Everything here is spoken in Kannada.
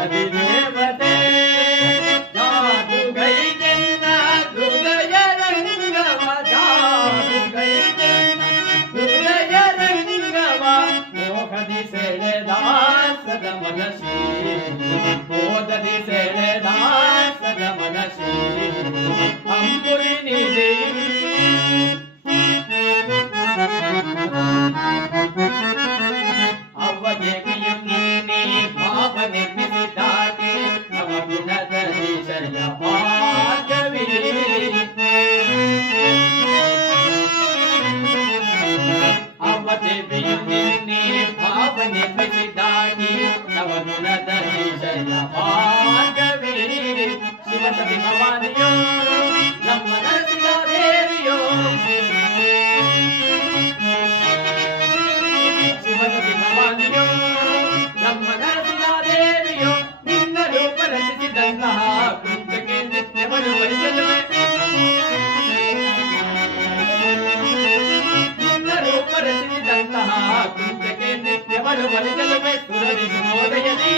ಅಧಿದೇವತೆ ಜಾದುಗೈದೆನ್ನ ಹೃದಯ ರಂಗವ ಜಾದುಗೈದೆನ್ನ ಹೃದಯ ರಂಗವ ಮೋಹದಿ ಸೆಳೆದ ಸದ ಮನಸ್ಸಿ ಮೋದದಿ ಸೆಳೆದ ಸದ ಮನಸ್ಸಿ ಅಂಬುಲಿ ನಿಧಿ ಅವನಿಗೆಯು ನೀನೇ ಭಾವ ನಿರ್ಮಿಸಿದ್ದಾಗೆ ನವಗುಣದ ವಿಷಯ ಭಾಗವೇ ಅವದೇವಿಯು ನಿನ್ನೆ ಭಾವ ನಿರ್ಮಿಸಿದ್ದಾಗೆ ನವಗುಣದ ವಿಷಯ ಭಾಗವೇ ಶಿವಸತಿ ಭವಾನಿಯೋ ನಮ್ಮ ನರಸಿಂಹ ದೇವಿಯೋ ಶಿವಸತಿ ಭವಾನಿಯೋ ನಮ್ಮ ನರಸಿಂಹ ದೇವಿಯೋ ನಿನ್ನ ರೂಪ ರಚಿಸಿದಂತಹ ಕುಂಚಕ್ಕೆ ನಿತ್ಯವನ್ನು ವಹಿಸಲುವೆ ನಿನ್ನ ರೂಪ ರಚಿಸಿದಂತಹ ಕುಂಚಕ್ಕೆ ನಿತ್ಯವನ್ನು ವಹಿಸಲುವೆ ಸುರರಿ ಮೋದಯದಿ